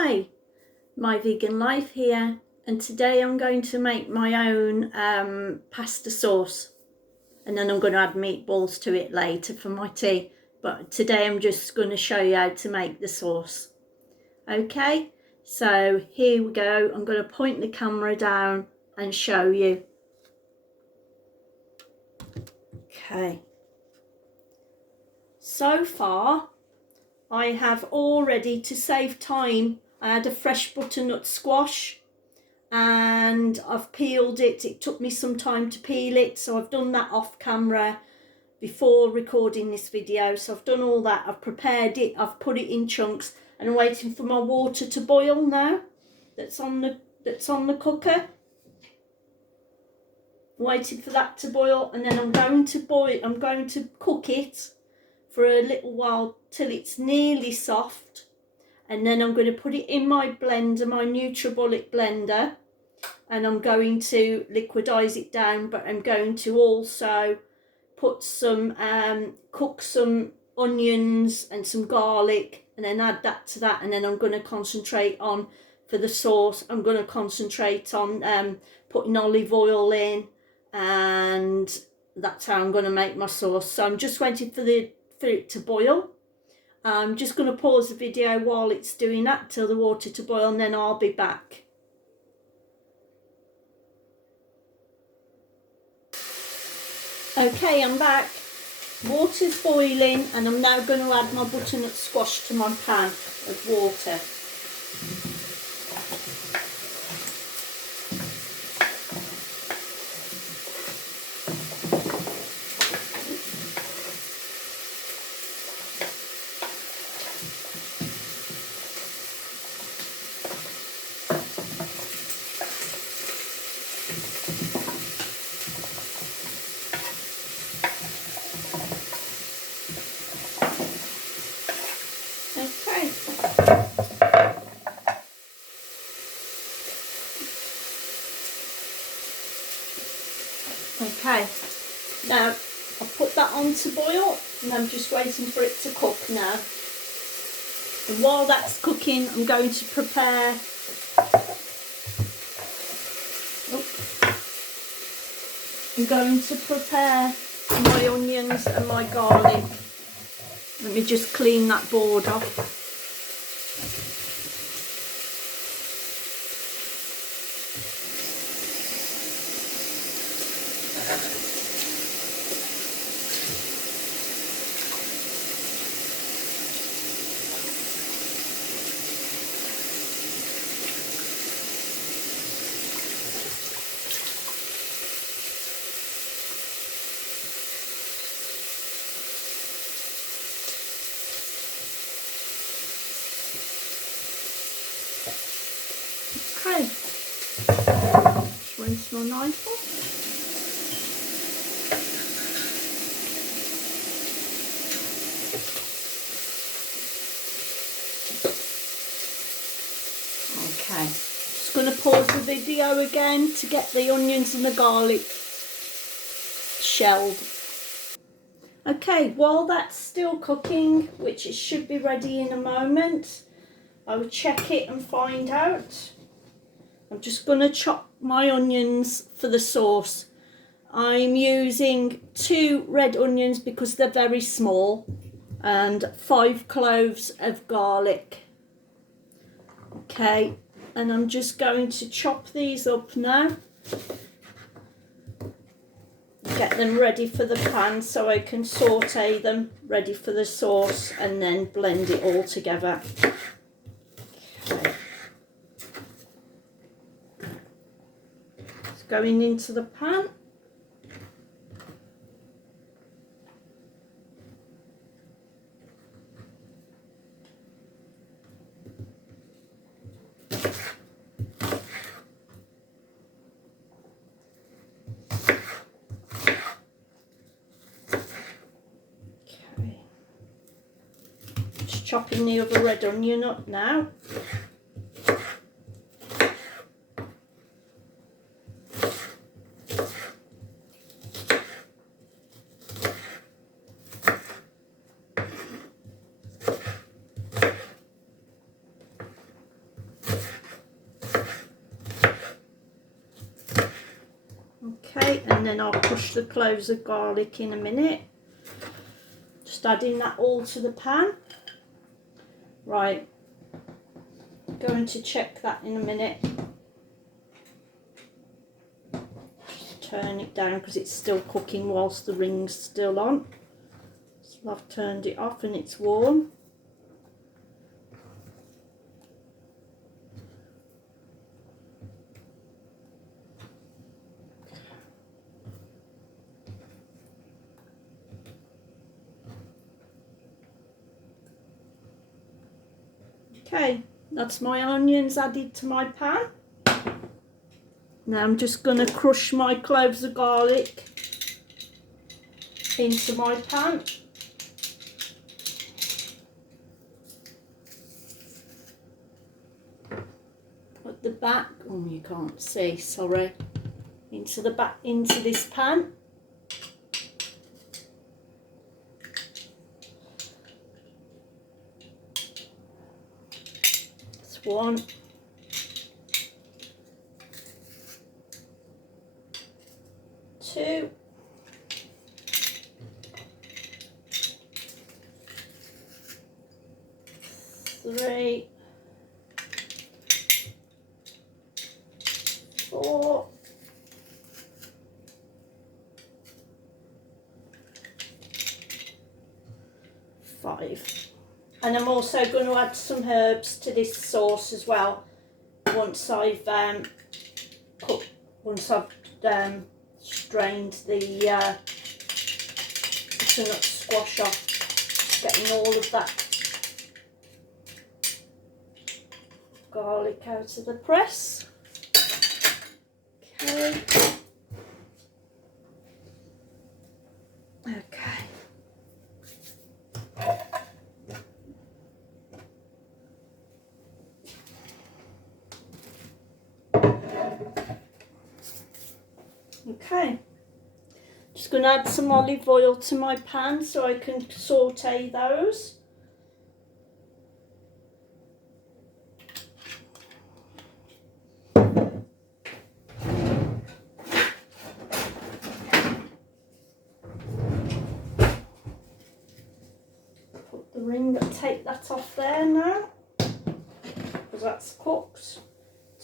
Hi, My Vegan Life here, and today I'm going to make my own pasta sauce, and then I'm going to add meatballs to it later for my tea, but today I'm just going to show you how to make the sauce. Okay, so here we go. I'm going to point the camera down and show you. Okay, so far I have already, to save time, I had a fresh butternut squash and I've peeled it. It took me some time to peel it, so I've done that off camera before recording this video. So I've done all that, I've prepared it, I've put it in chunks, and I'm waiting for my water to boil now. That's on the cooker. I'm waiting for that to boil, and then I'm going to cook it for a little while till it's nearly soft, and then I'm going to put it in my blender, my Nutri Bullet blender, and I'm going to liquidize it down, but I'm going to also put some cook some onions and some garlic, and then add that to that, and then I'm going to concentrate on, for the sauce, I'm going to concentrate on putting olive oil in, and that's how I'm going to make my sauce. So I'm just waiting for it to boil. I'm just going to pause the video while it's doing that till the water to boil, and then I'll be back. Okay, I'm back. Water's boiling, and I'm now going to add my butternut squash to my pan of water. Okay, now I've put that on to boil, and I'm just waiting for it to cook now. And while that's cooking, I'm going to prepare my onions and my garlic. Let me just clean that board off. Okay, just rinse my knife off. Okay, just going to pause the video again to get the onions and the garlic shelled. Okay, while that's still cooking, which it should be ready in a moment, I will check it and find out. I'm just going to chop my onions for the sauce. I'm using 2 red onions because they're very small, and 5 cloves of garlic. Okay, and I'm just going to chop these up now. Get them ready for the pan so I can saute them, ready for the sauce, and then blend it all together. Okay. It's going into the pan. Chopping the other red onion up now. then I'll crush the cloves of garlic in a minute. Just adding that all to the pan. Right, going to check that in a minute. Just turn it down because it's still cooking whilst the ring's still on. So I've turned it off and it's warm. Okay, that's my onions added to my pan. Now I'm just going to crush my cloves of garlic into my pan. At the back, oh you can't see, sorry, into the back, into this pan. That's one. Two. Three. 4. 5. And I'm also going to add some herbs to this sauce as well once I've strained the butternut squash off, getting all of that garlic out of the press. Okay. Okay. Okay. Just going to add some olive oil to my pan so I can saute those. Take that off there now because that's cooked.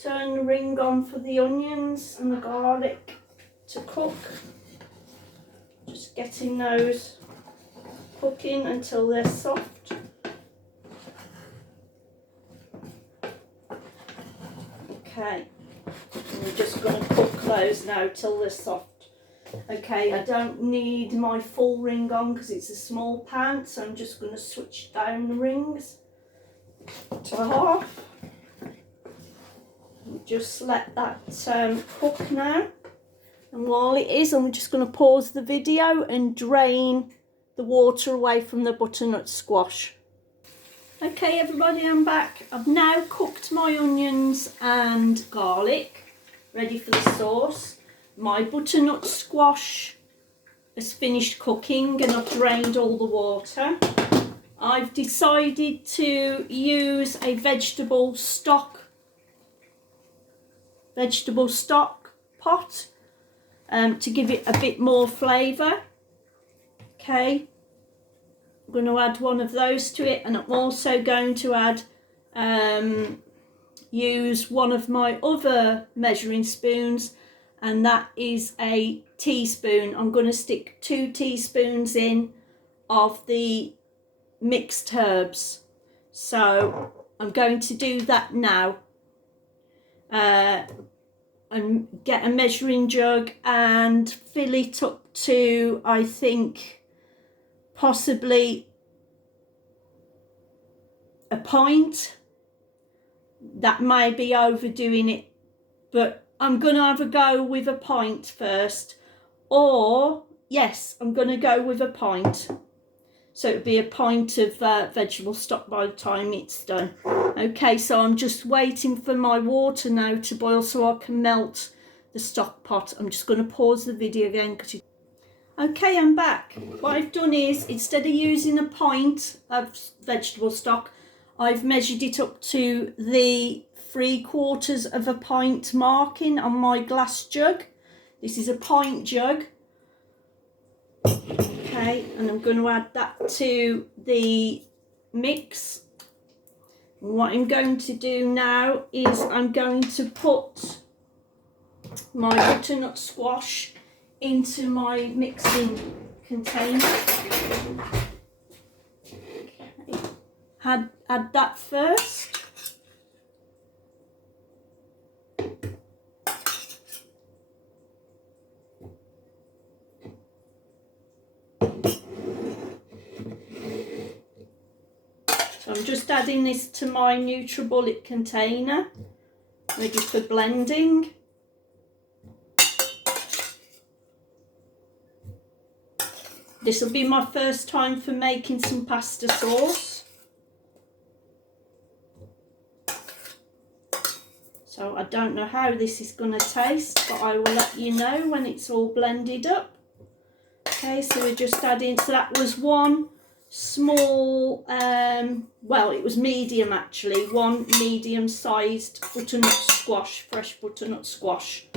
Turn the ring on for the onions and the garlic to cook. Just getting those cooking until they're soft. Okay, and we're just going to cook those now till they're soft. Okay, I don't need my full ring on because it's a small pan, so I'm just going to switch down the rings to half. Just let that cook now. And while it is, I'm just going to pause the video and drain the water away from the butternut squash. Okay everybody, I'm back. I've now cooked my onions and garlic, ready for the sauce. My butternut squash has finished cooking and I've drained all the water. I've decided to use a vegetable stock pot to give it a bit more flavour. Okay, I'm going to add one of those to it, and I'm also going to add use one of my other measuring spoons, and that is a teaspoon. I'm going to stick 2 teaspoons in of the mixed herbs. So I'm going to do that now. And get a measuring jug and fill it up to, I think, possibly a pint. That may be overdoing it, but I'm going to have a go with a pint first, or yes, I'm going to go with a pint. So it'll be a pint of vegetable stock by the time it's done. Okay, so I'm just waiting for my water now to boil so I can melt the stock pot. I'm just going to pause the video again. Okay, I'm back. What I've done is, instead of using a pint of vegetable stock, I've measured it up to the 3/4 of a pint marking on my glass jug. This is a pint jug. Okay, and I'm going to add that to the mix. What I'm going to do now is I'm going to put my butternut squash into my mixing container. Okay. Add that first. So I'm just adding this to my Nutri Bullet container, ready for blending. This will be my first time for making some pasta sauce. So I don't know how this is going to taste, but I will let you know when it's all blended up. Okay, so we're just adding, so that was one small, well, it was medium actually, one medium-sized butternut squash, fresh butternut squash.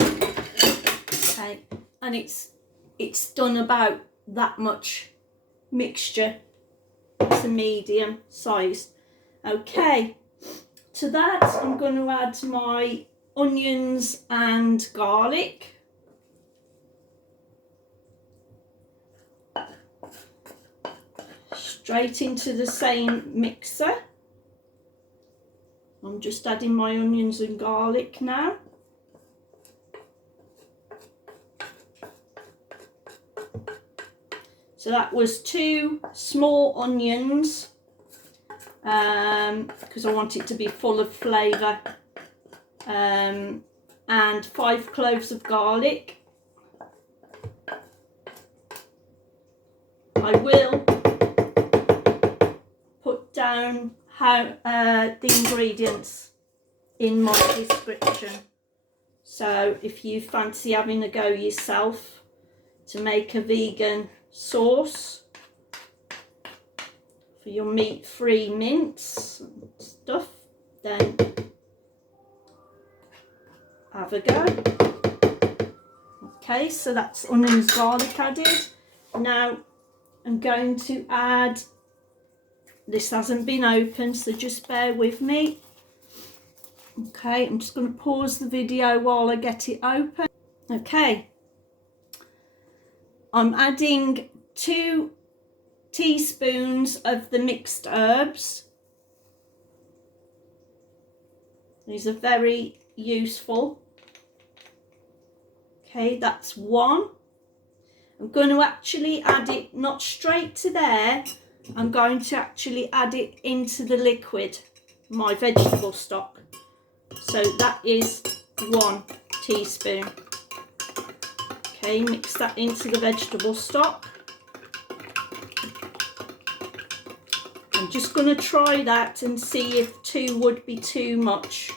Okay, and it's done about that much mixture. It's a medium sized. Okay, to that I'm going to add my onions and garlic. Straight into the same mixer. I'm just adding my onions and garlic now. So that was 2 small onions, because I want it to be full of flavour, and 5 cloves of garlic. I will put down how the ingredients in my description, so if you fancy having a go yourself to make a vegan sauce for your meat-free mince and stuff, then have a go. Okay, so that's onions, garlic added. Now I'm going to add, this hasn't been opened, so just bear with me. Okay, I'm just going to pause the video while I get it open. Okay, I'm adding 2 teaspoons of the mixed herbs. These are very useful. Okay, that's 1. I'm going to actually add it not straight to there. I'm going to actually add it into the liquid, my vegetable stock. So that is 1 teaspoon. Okay, mix that into the vegetable stock. I'm just going to try that and see if 2 would be too much.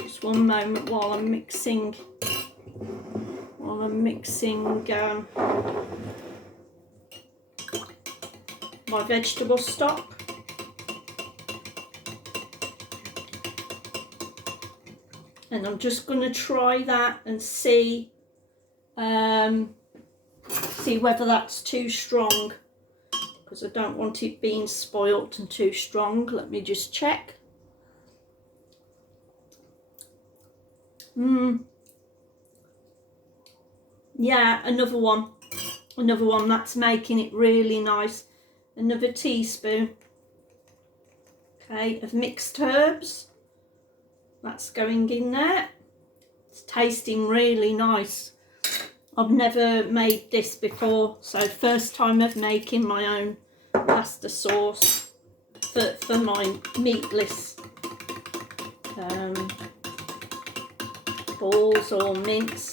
Just one moment while I'm mixing. My vegetable stock. And I'm just going to try that and see whether that's too strong, because I don't want it being spoilt and too strong. Let me just check. Yeah, another one, that's making it really nice. Another teaspoon, okay, of mixed herbs. That's going in there. It's tasting really nice. I've never made this before, so first time of making my own pasta sauce for my meatless balls or mince.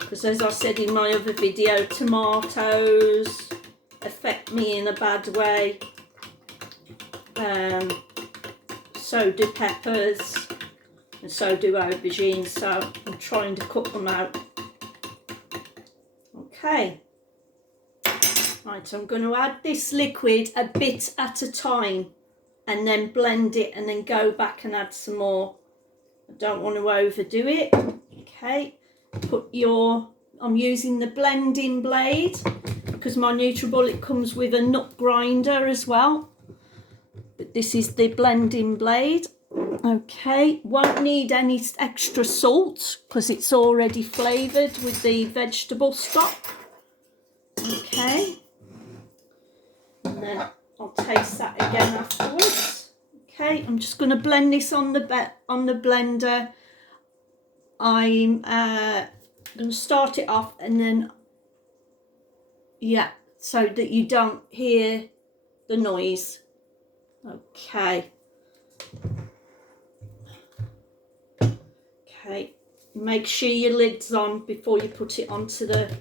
Because as I said in my other video, tomatoes affect me in a bad way. So do peppers, and so do aubergines, so I'm trying to cut them out. Okay, right, so I'm going to add this liquid a bit at a time and then blend it and then go back and add some more. I don't want to overdo it. Okay, I'm using the blending blade because my Nutri Bullet comes with a nut grinder as well. But this is the blending blade. Okay, won't need any extra salt because it's already flavoured with the vegetable stock. Okay, and then I'll taste that again afterwards. Okay, I'm just going to blend this on the blender. I'm going to start it off and then, yeah, so that you don't hear the noise. Okay. Okay, make sure your lid's on before you put it onto the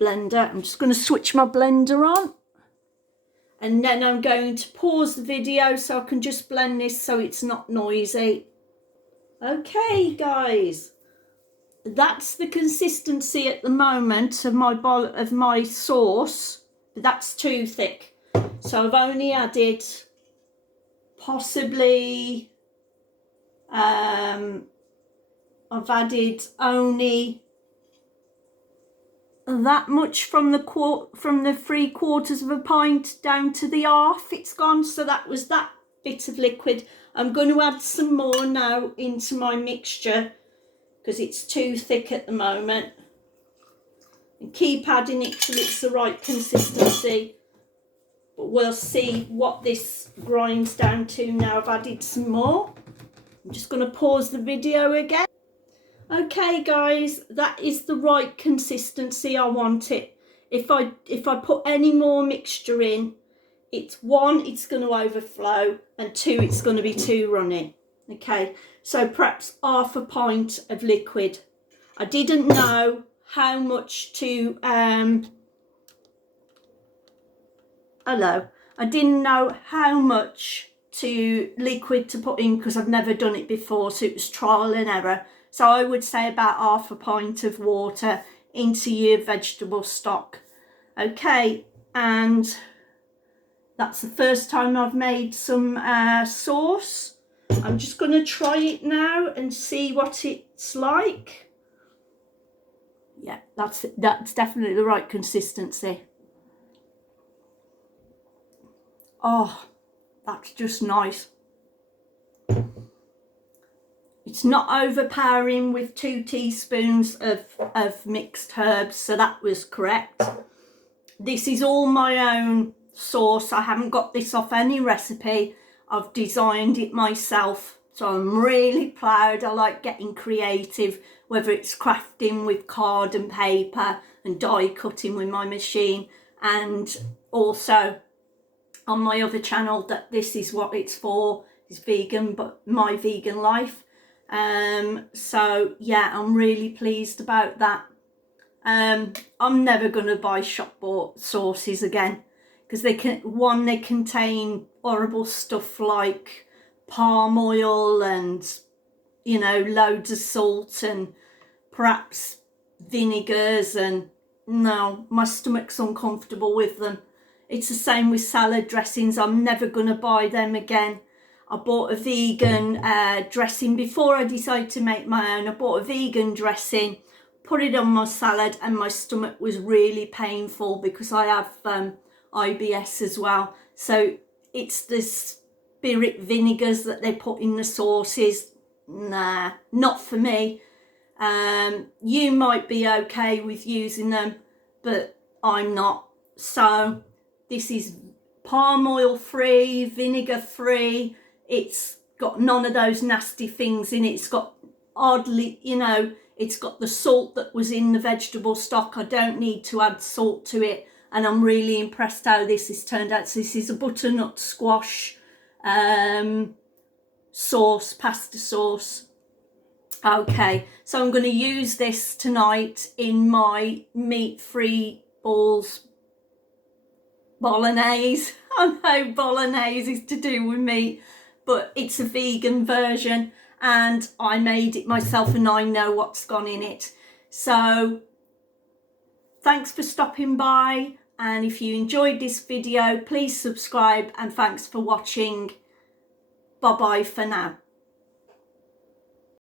blender. I'm just going to switch my blender on. And then I'm going to pause the video so I can just blend this so it's not noisy. Okay, guys. That's the consistency at the moment of my sauce. But that's too thick. So I've only added possibly... I've added only that much from the 3/4 of a pint down to the half it's gone, so that was that bit of liquid. I'm going to add some more now into my mixture because it's too thick at the moment, and keep adding it till it's the right consistency, but we'll see what this grinds down to now. I've added some more. I'm just going to pause the video again. Okay, guys, that is the right consistency I want it. If I put any more mixture in, it's going to overflow, and two, it's going to be too runny. Okay, so perhaps half a pint of liquid. I didn't know how much to I didn't know how much liquid to put in because I've never done it before, so it was trial and error. So I would say about half a pint of water into your vegetable stock. Okay, and that's the first time I've made some sauce. I'm just going to try it now and see what it's like. Yeah, that's definitely the right consistency. Oh, that's just nice. It's not overpowering with 2 teaspoons of mixed herbs, so that was correct. This is all my own sauce. I haven't got this off any recipe. I've designed it myself, so I'm really proud. I like getting creative, whether it's crafting with card and paper and die cutting with my machine, and also on my other channel that this is what it's for, is vegan, but my vegan life. So yeah, I'm really pleased about that. I'm never going to buy shop bought sauces again because they contain horrible stuff like palm oil and, you know, loads of salt and perhaps vinegars, and no, my stomach's uncomfortable with them. It's the same with salad dressings. I'm never going to buy them again. I bought a vegan dressing before I decided to make my own. I bought a vegan dressing, put it on my salad, and my stomach was really painful because I have IBS as well. So it's the spirit vinegars that they put in the sauces. Nah, not for me. You might be okay with using them, but I'm not. So this is palm oil free, vinegar free. It's got none of those nasty things in it. It's got oddly, you know, it's got the salt that was in the vegetable stock. I don't need to add salt to it, and I'm really impressed how this has turned out. So this is a butternut squash sauce, pasta sauce. Okay, so I'm going to use this tonight in my meat-free balls bolognese. I know bolognese is to do with meat, but it's a vegan version and I made it myself and I know what's gone in it. So thanks for stopping by, and if you enjoyed this video, please subscribe, and thanks for watching. Bye bye for now.